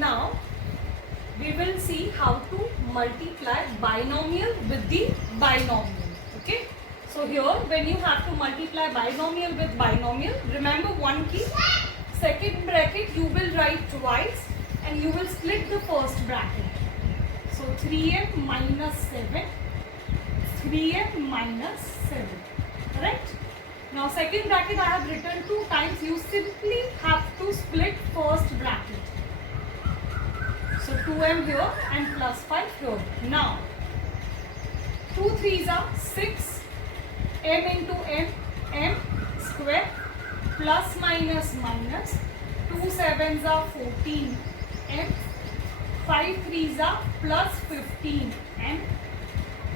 Now we will see how to multiply binomial with the binomial. Okay, so here when you have to multiply binomial with binomial, remember one key. Second bracket you will write twice and you will split the first bracket. So 3m minus 7, 3m minus 7, correct? Now second bracket I have written 2 times. You simply have to split first bracket. So 2m here and plus 5 here. Now 2 3s are 6, m into m square plus minus minus, 2 7s are 14 m, 5 3s are plus 15 m,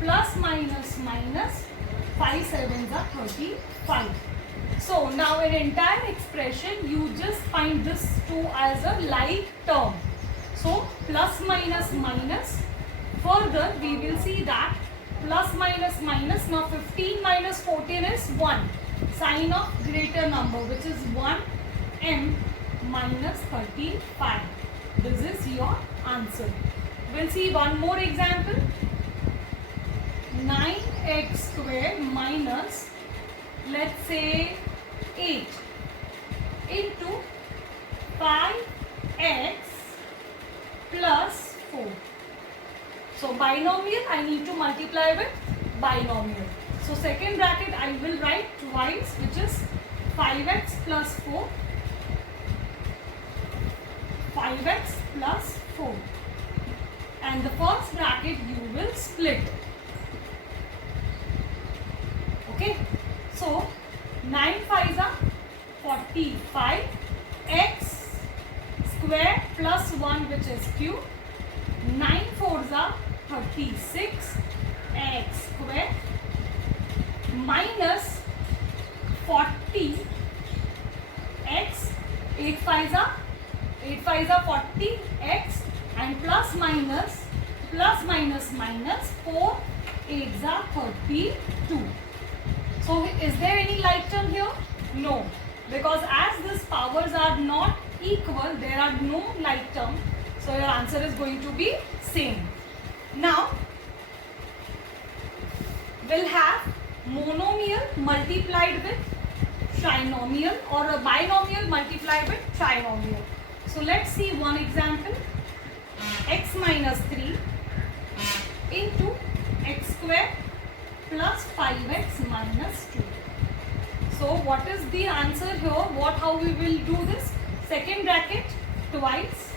plus minus minus, 5 7s are 35. So now in entire expression you just find this 2 as a like term. So plus minus minus, further we will see that plus minus minus, now 15 minus 14 is 1, sign of greater number which is 1m minus 35. This is your answer. We'll see one more example. 9x square minus, let's say 8 into 5x plus 4. So binomial I need to multiply with binomial. So second bracket I will write twice, which is 5x plus 4, 5x plus 4, and the first bracket you will split. Okay, so 9 5s are 45, x square plus 1 which is cube, 9 4s are 36, x square minus 40, x, 8 5s are 40, x, and plus minus minus, 4 8s are 32. So is there any like term here? No, because as these powers are not equal, there are no like term. So your answer is going to be same. Now we'll have monomial multiplied with trinomial, or a binomial multiplied with trinomial. So let's see one example. X minus 3 into x square plus 5x minus 2. So what is the answer here? How we will do this? Second bracket twice,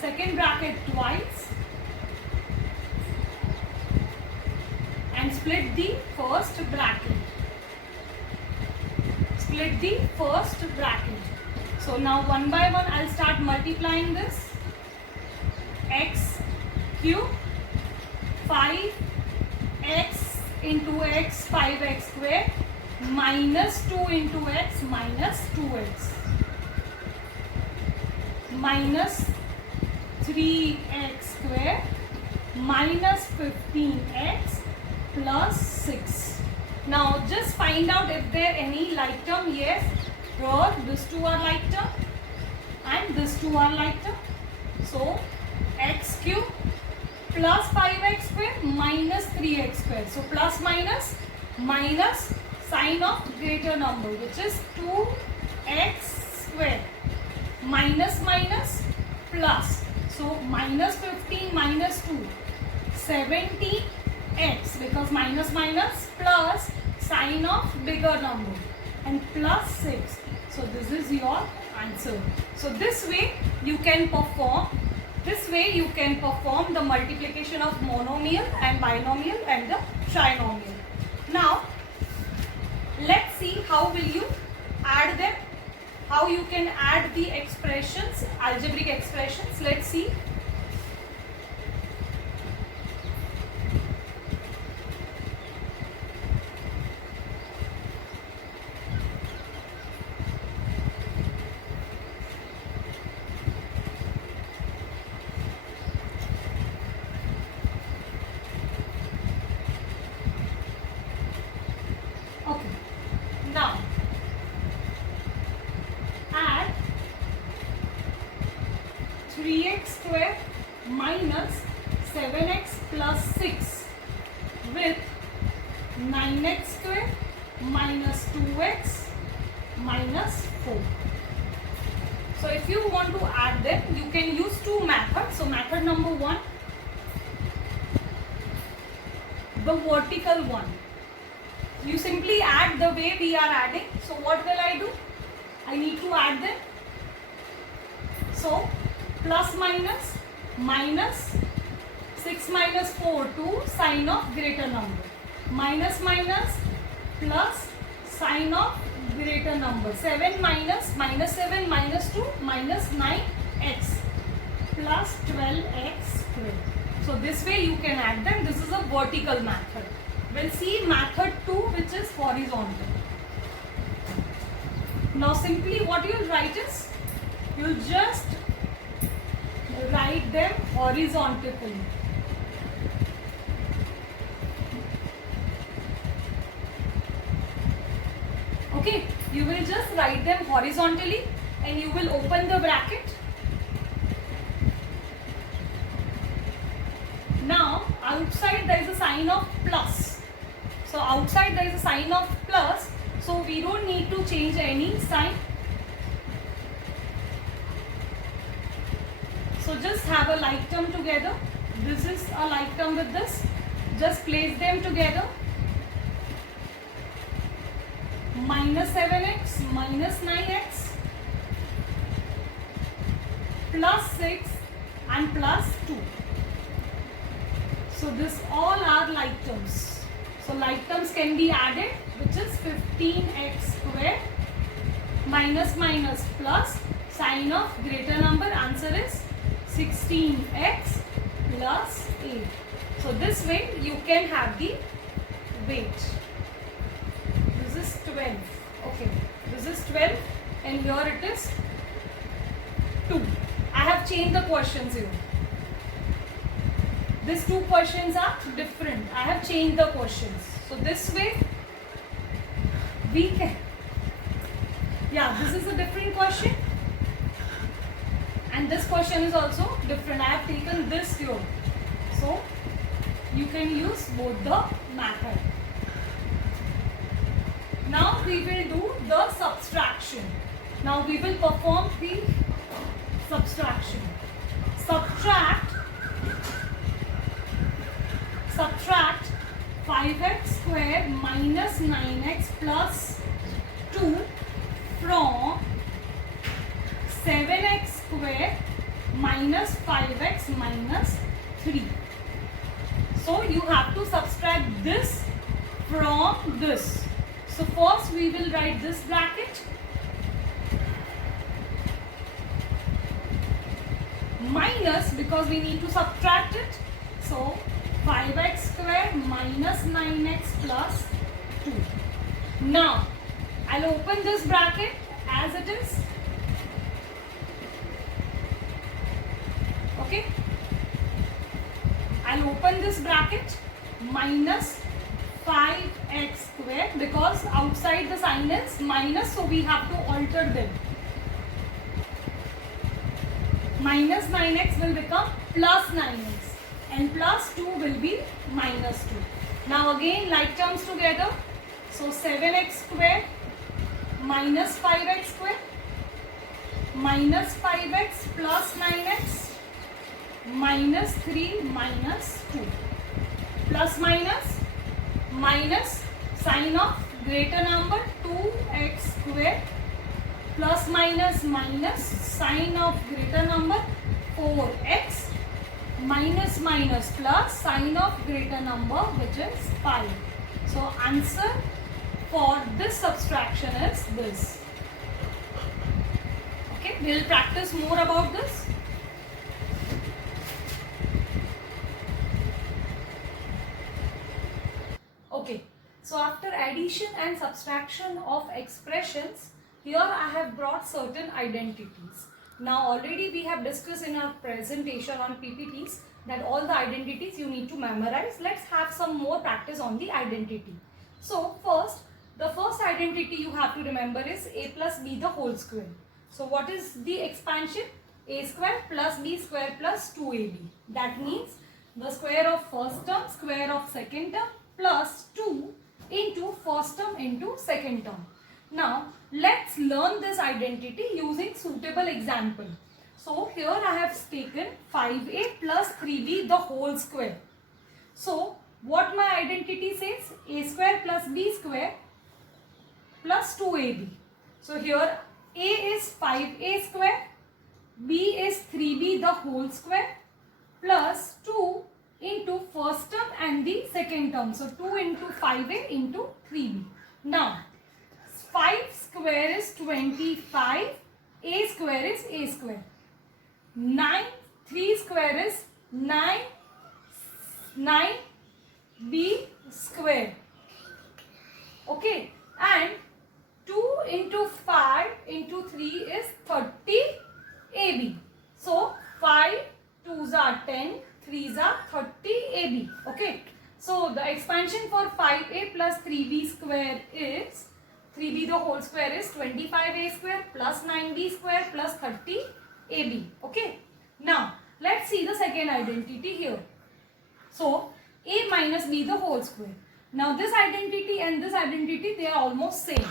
second bracket twice, and split the first bracket. Split the first bracket. So now one by one I'll start multiplying this. X cube, 5x into x, 5x square, minus 2 into x, minus 2x, minus 3x square, minus 15x, plus 6. Now just find out if there any like term. Yes, here these two are like term and these two are like term. So x cube plus 5x square minus 3x square. So plus minus minus, sign of greater number which is 2x square, minus minus plus. So minus 15 minus 2, 17x, because minus minus plus, sign of bigger number, and plus 6. So this is your answer. So this way you can perform the multiplication of monomial and binomial and the trinomial. Now let's see how will you add them, how you can add the expressions, algebraic expressions. Let's see. square minus 7x plus 6 with 9x square minus 2x minus 4. So if you want to add them, you can use two methods. So method number 1, the vertical one. You simply add the way we are adding. So what will I do? I need to add them. So plus minus minus 6 minus 4 2 sign of greater number. Minus minus plus sign of greater number. 7 minus minus 7 minus 2 minus 9x plus 12x square. So this way you can add them. This is a vertical method. We'll see method 2, which is horizontal. Now simply what you'll write is, you'll just write them horizontally. Okay, you will just write them horizontally and you will open the bracket. Now outside there is a sign of plus. So outside there is a sign of plus, so we don't need to change any sign. So just have a like term together. This is a like term with this. Just place them together. Minus 7x minus 9x plus 6 and plus 2. So this all are like terms. So like terms can be added, which is 15x square minus minus plus sign of greater number. Answer is 16x plus 8. So this way you can have the weight. This is 12. Okay, this is 12 and here it is 2. I have changed the questions here. These two questions are different. I have changed the questions. So this way we can, yeah, this is a different question and this question is also different. I have taken this here. So you can use both the method. Now we will do the subtraction. Now we will perform the subtraction. Subtract 5x square minus 9x plus 2 from 7x square minus 5x minus 3. So you have to subtract this from this. So first we will write this bracket minus, because we need to subtract it. So 5x square minus 9x plus 2. Now I'll open this bracket as it is. Okay, I'll open this bracket minus 5x square, because outside the sign is minus, so we have to alter them. Minus 9x will become plus 9x and plus 2 will be minus 2. Now again like terms together. So 7x square minus 5x square minus 5x plus 9x minus 3 minus 2 plus minus minus sign of greater number 2x square plus minus minus sign of greater number 4x minus minus plus sign of greater number, which is 5. So answer for this subtraction is this. Okay, we will practice more about this. Okay, so after addition and subtraction of expressions, here I have brought certain identities. Now already we have discussed in our presentation on PPTs that all the identities you need to memorize. Let's have some more practice on the identity. So the first identity you have to remember is a plus b the whole square. So what is the expansion? a square plus b square plus 2ab. That means the square of first term, square of second term plus 2 into first term into second term. Now let's learn this identity using suitable example. So here I have taken 5a plus 3b the whole square. So what my identity says? A square plus b square plus 2ab. So here a is 5a square, b is 3b the whole square plus 2 into first term and the second term. So 2 into 5a into 3b. Now 5 square is 25, a square is a square. 3 square is 9 b square. Okay, and 2 into 5 into 3 is 30 ab. So 5 2s are 10, 3s are 30 ab. Okay, so the expansion for 5a plus 3b square is 3b the whole square is 25a square plus 9b square plus 30 ab. Okay, now let's see the second identity here. So a minus b the whole square. Now this identity and this identity, they are almost same.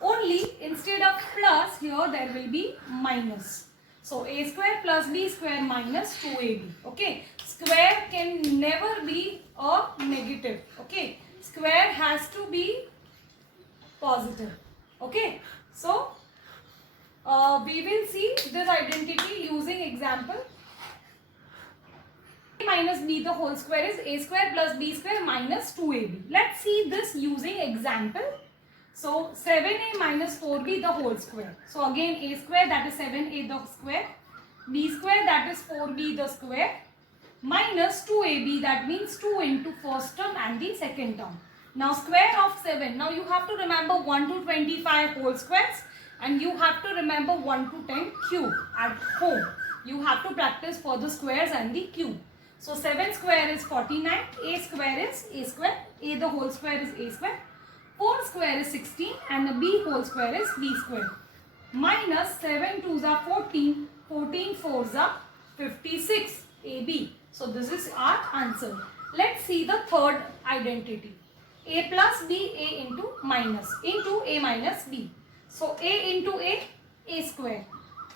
Only instead of plus here there will be minus. So a square plus b square minus 2ab. Okay, square can never be a negative. Okay, square has to be positive. Okay, so we will see this identity using example. A minus b the whole square is a square plus b square minus 2ab. Let's see this using example. So 7a minus 4b the whole square. So again a square, that is 7a the square, b square, that is 4b the square, minus 2ab, that means 2 into first term and the second term. Now square of 7. Now you have to remember 1 to 25 whole squares and you have to remember 1 to 10 cube at home. You have to practice for the squares and the cube. So 7 square is 49, a square is a square, a the whole square is a square, 4 square is 16 and the b whole square is b square. Minus 7 2s are 14, 14 4s are 56 ab. So this is our answer. Let's see the third identity. A plus b, a into a minus b. So a into a square,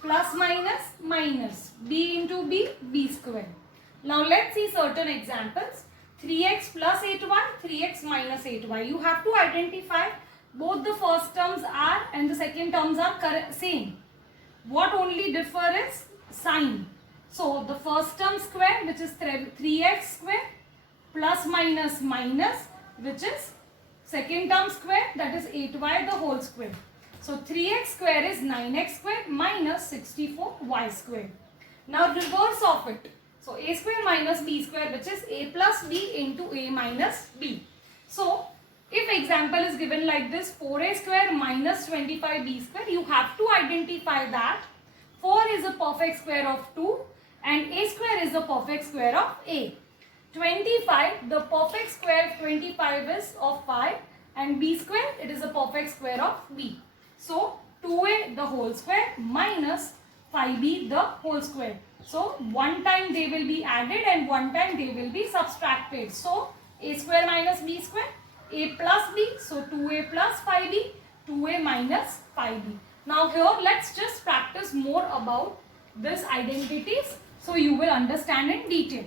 plus minus minus, b into b square. Now let's see certain examples. 3x plus 8y, 3x minus 8y. You have to identify both the first terms are and the second terms are same. What only differ is sign. So the first term square, which is 3x square, plus minus minus, which is second term square, that is 8y the whole square. So 3x square is 9x square minus 64y square. Now reverse of it. So a square minus b square, which is a plus b into a minus b. So if example is given like this, 4a square minus 25b square, you have to identify that 4 is a perfect square of 2 and a square is the perfect square of a. 25, the perfect square of 25 is of 5 and b square, it is a perfect square of b. So 2a the whole square minus 5b the whole square. So one time they will be added and one time they will be subtracted. So a square minus b square, a plus b, so 2a plus 5b, 2a minus 5b. Now here let's just practice more about this identities so you will understand in detail.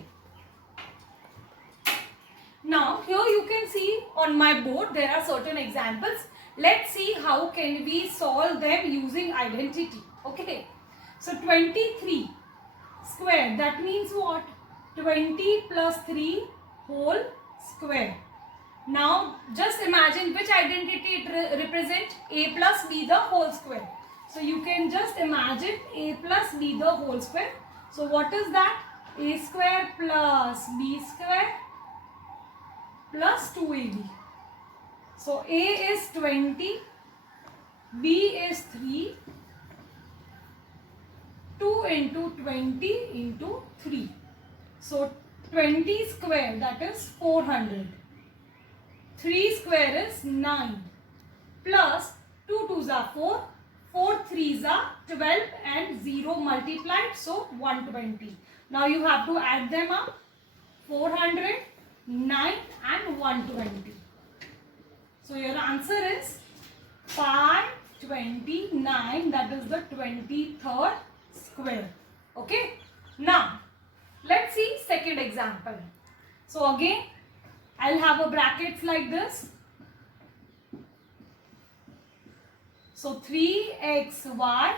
Now here you can see on my board there are certain examples. Let's see how can we solve them using identity. Okay, so 23 square, that means what? 20 plus 3 whole square. Now just imagine which identity it represents, a plus b the whole square. So you can just imagine a plus b the whole square. So what is that? A square plus b square plus 2ab. So a is 20, b is 3, 2 into 20 into 3. So 20 square, that is 400. 3 square is 9 plus 2 2s are 4, 4 3s are 12 and 0 multiplied, so 120. Now you have to add them up. 400, 9 and 120. So your answer is 529, that is the 23rd square. Okay. Now let's see second example. So again I'll have a brackets like this. So 3xy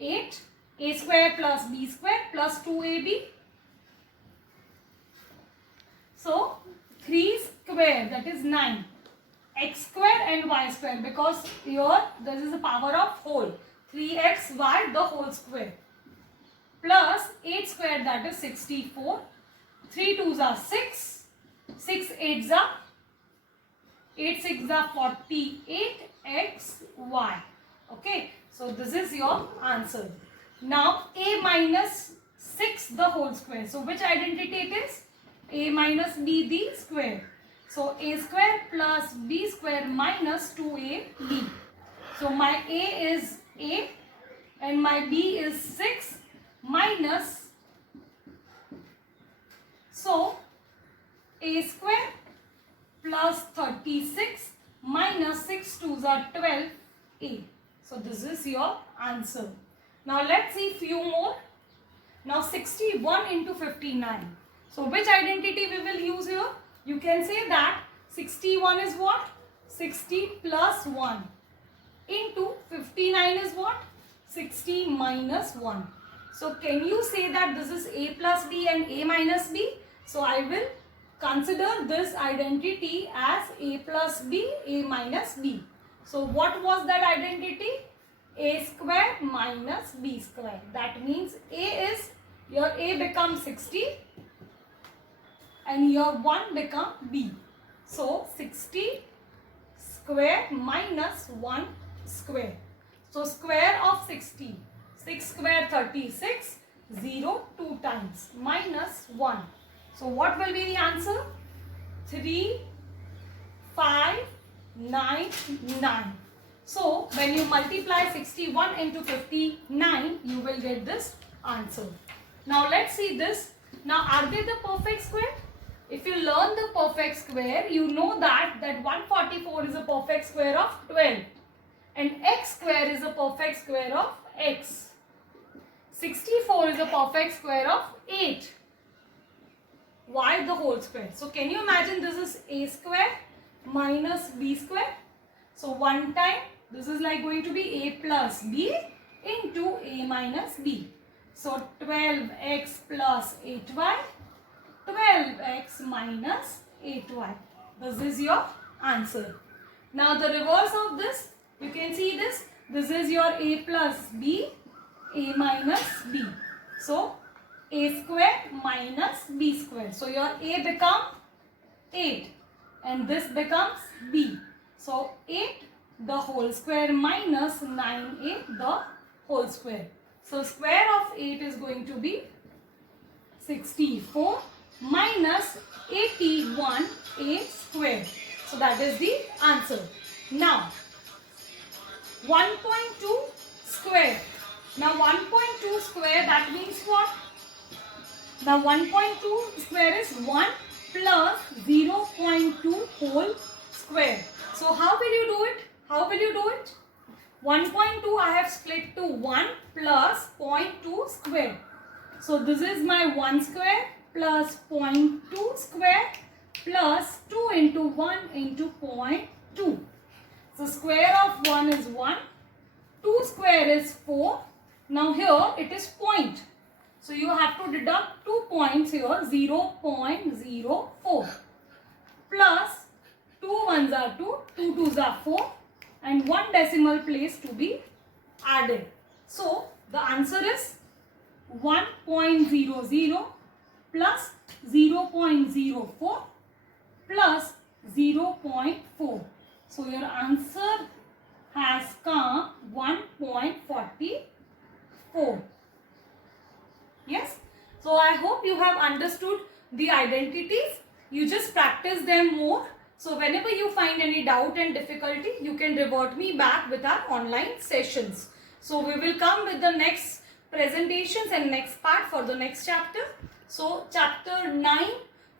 8, a square plus b square plus 2ab. So 3 square, that is 9, x square and y square, because here this is a power of whole, 3xy the whole square, plus 8 square, that is 64, 3 2s are 6, 6 8s are 8 6s are 48 xy. Okay, so this is your answer. Now a minus 6 the whole square. So which identity it is? A minus b the square. So a square plus b square minus 2ab. So my a is 8 and my b is 6 minus. So a square plus 36 minus 6 2s are 12a. So this is your answer. Now let's see few more. Now 61 into 59. So which identity we will use here? You can say that 61 is what? 60 plus 1 into 59 is what? 60 minus 1. So can you say that this is a plus b and a minus b? So I will consider this identity as a plus b, a minus b. So what was that identity? A square minus b square. That means a is, your a becomes 60 and your 1 become b. So 60 square minus 1 square. So square of 60, 6 square 36, 0 2 times minus 1. So what will be the answer? 3, 5, 9, 9. So when you multiply 61 into 59, you will get this answer. Now let's see this. Now are they the perfect square? If you learn the perfect square, you know that 144 is a perfect square of 12 and x square is a perfect square of x. 64 is a perfect square of 8. Y the whole square. So can you imagine this is a square minus b square. So one time this is like going to be a plus b into a minus b. So 12x plus 8y, 12x minus 8y. This is your answer. Now the reverse of this, you can see this. This is your a plus b, a minus b. So a square minus b square. So your a becomes 8 and this becomes b. So 8 the whole square minus 9a the whole square. So square of 8 is going to be 64 minus 81a square. So that is the answer. Now 1.2 square. Now 1.2 square, that means what? Now 1.2 square is 1 plus 0.2 whole square. So how will you do it? How will you do it? 1.2 I have split to 1 plus 0.2 square. So this is my 1 square plus 0.2 square plus 2 into 1 into 0.2. So square of 1 is 1. 2 square is 4. Now here it is point. So you have to deduct 2 points here, 0.04 plus 2 1s are 2, 2 2s are 4 and 1 decimal place to be added. So the answer is 1.00 plus 0.04 plus 0.4. So your answer has come 1.44. Yes. So I hope you have understood the identities. You just practice them more. So whenever you find any doubt and difficulty, you can revert me back with our online sessions. So we will come with the next presentations and next part for the next chapter. So chapter 9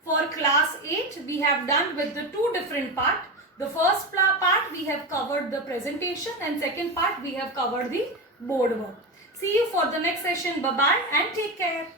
for class 8 we have done with the two different part. The first part we have covered the presentation and second part we have covered the board work. See you for the next session. Bye bye and take care.